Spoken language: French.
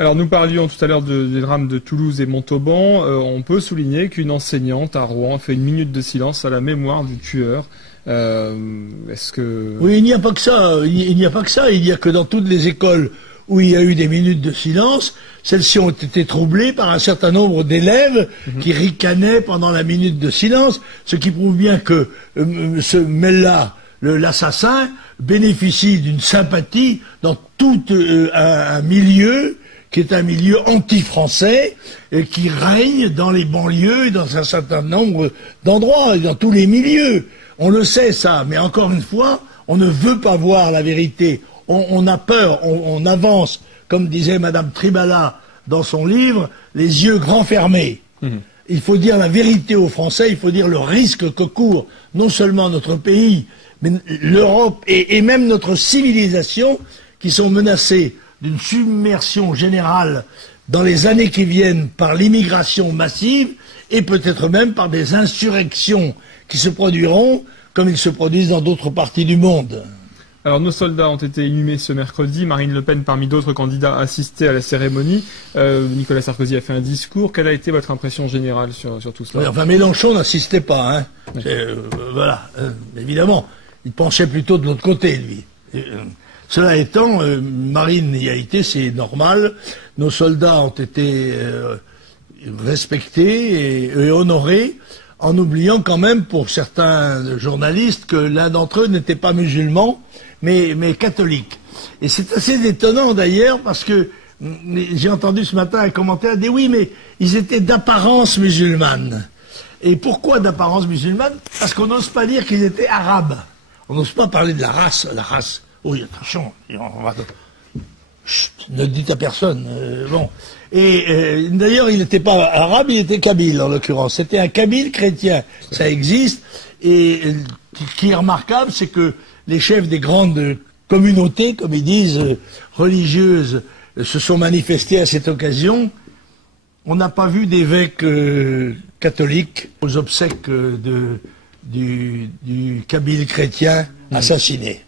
Alors nous parlions tout à l'heure des drames de Toulouse et Montauban. On peut souligner qu'une enseignante à Rouen a fait une minute de silence à la mémoire du tueur. Est-ce que... Oui, il n'y a pas que ça. Il n'y a pas que ça. Il n'y a que dans toutes les écoles où il y a eu des minutes de silence, celles-ci ont été troublées par un certain nombre d'élèves qui ricanaient pendant la minute de silence, ce qui prouve bien que ce Mellah, l'assassin, bénéficie d'une sympathie dans tout un milieu qui est un milieu anti-français et qui règne dans les banlieues et dans un certain nombre d'endroits, et dans tous les milieux. On le sait ça, mais encore une fois, on ne veut pas voir la vérité. On a peur, on avance, comme disait Madame Tribala dans son livre, les yeux grands fermés. Il faut dire la vérité aux Français, il faut dire le risque que court non seulement notre pays, mais l'Europe et même notre civilisation, qui sont menacées d'une submersion générale dans les années qui viennent par l'immigration massive et peut-être même par des insurrections qui se produiront comme ils se produisent dans d'autres parties du monde. Alors nos soldats ont été inhumés ce mercredi. Marine Le Pen, parmi d'autres candidats, a assisté à la cérémonie. Nicolas Sarkozy a fait un discours. Quelle a été votre impression générale sur tout cela? Oui, enfin, Mélenchon n'assistait pas. Hein. Voilà, évidemment. Il penchait plutôt de l'autre côté, lui. Cela étant, Marine y a été, c'est normal. Nos soldats ont été respectés et honorés, en oubliant quand même pour certains journalistes que l'un d'entre eux n'était pas musulman, mais catholique. Et c'est assez étonnant d'ailleurs, parce que j'ai entendu ce matin un commentaire dire oui, mais ils étaient d'apparence musulmane. Et pourquoi d'apparence musulmane? Parce qu'on n'ose pas dire qu'ils étaient arabes. On n'ose pas parler de la race. Oui, attention, chut, ne dites à personne. Bon. Et d'ailleurs, il n'était pas arabe, il était kabyle en l'occurrence. C'était un kabyle chrétien. Ça existe. Et ce qui est remarquable, c'est que les chefs des grandes communautés, comme ils disent, religieuses, se sont manifestés à cette occasion. On n'a pas vu d'évêque catholique aux obsèques du kabyle chrétien assassiné.